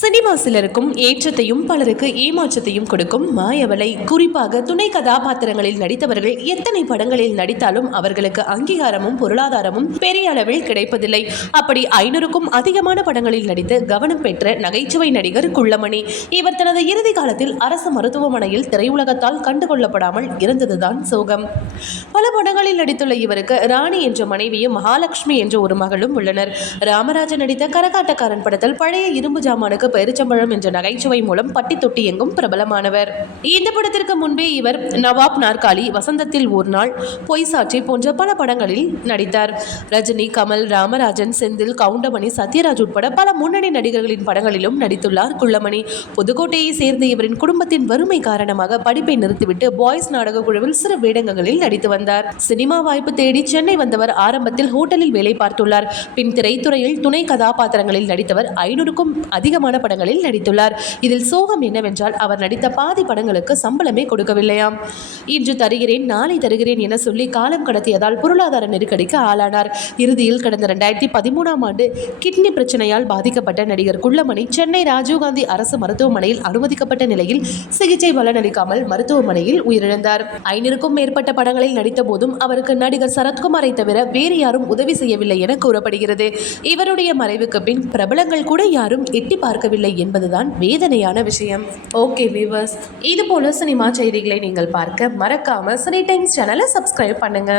Cinema சிலருக்கும் ஏற்றத்தையும் பலருக்கு ஏமாற்றத்தையும் கொடுக்கும் மாயவலை குறிப்பாக துணை கதாபாத்திரங்களில் நடித்தவர்கள் எத்தனை படங்களில் நடித்தாலும் அவர்களுக்கு அங்கீகாரமும் பொருளாதாரமும் பெரிய அளவில் கிடைப்பதில்லை. அப்படி ஐநூறுக்கும் அதிகமான படங்களில் நடித்து கவனம் பெற்ற நகைச்சுவை நடிகர் குள்ளமணி. இவர் தனது இறுதி காலத்தில் அரசு மருத்துவமனையில் திரையுலகத்தால் கண்டுகொள்ளப்படாமல் இருந்ததுதான் சோகம். பல படங்களில் நடித்துள்ள இவருக்கு ராணி என்ற மனைவியும் மகாலட்சுமி என்ற ஒரு மகளும் உள்ளனர். ராமராஜன் நடித்த கரகாட்டக்காரன் படத்தில் பழைய இரும்பு ஜாமானுக்கு பெருச்சம்பழம் என்ற நகைச்சுவை மூலம் பட்டி தொட்டி எங்கும் பிரபலமானவர். இந்த படத்திற்கு முன்பே இவர் நவாப் நாற்காலி வசந்தத்தில் ஒரு நாள் பொய்சாட்சி போன்ற பல படங்களில் நடித்தார். ரஜினி கமல் ராமராஜன் செந்தில் கவுண்டமணி சத்யராஜ் உட்பட பல முன்னணி நடிகர்களின் படங்களிலும் நடித்துள்ளார் குள்ளமணி. புதுக்கோட்டையை சேர்ந்த இவரின் குடும்பத்தின் வறுமை காரணமாக படிப்பை நிறுத்திவிட்டு பாய்ஸ் நாடக குழுவில் சிறு வேடங்களில் நடித்து வந்தார். சினிமா வாய்ப்பு தேடி சென்னை வந்தவர் ஆரம்பத்தில் ஹோட்டலில் வேலை பார்த்துள்ளார். பின் திரைத்துறையில் துணை கதாபாத்திரங்களில் நடித்தவர் ஐநூறுக்கும் அதிகமான படங்களில் நடித்துள்ளார். இதில் சோகம் என்னவென்றால் அவர் நடித்த பாதி படங்களுக்கு சம்பளமே கொடுக்கவில்லையாம். இன்று தருகிறேன் நாளை தருகிறேன் என சொல்லி காலம் கடத்தியதால் பொருளாதார நெருக்கடிக்கு ஆளானார். இறுதியில் கடந்த ரெண்டாயிரத்தி பதிமூணாம் ஆண்டு கிட்னி பிரச்சனையால் பாதிக்கப்பட்ட நடிகர் குள்ளமணி சென்னை ராஜீவ்காந்தி அரசு மருத்துவமனையில் அனுமதிக்கப்பட்ட நிலையில் சிகிச்சை பலனளிக்காமல் மருத்துவமனையில் உயிரிழந்தார். ஐநூறுக்கும் மேற்பட்ட படங்களில் நடித்த போதும் அவருக்கு நடிகர் சரத்குமாரை தவிர வேறு யாரும் உதவி செய்யவில்லை என கூறப்படுகிறது. இவருடைய மறைவுக்கு பின் பிரபலங்கள் கூட யாரும் எட்டி பார்க்கவில்லை என்பதுதான் வேதனையான விஷயம். ஓகே வியூவர்ஸ் இது போல சினிமா செய்திகளை நீங்கள் பார்க்க மறக்காம சினி டைம்ஸ் சேனலை சப்ஸ்கிரைப் பண்ணுங்க.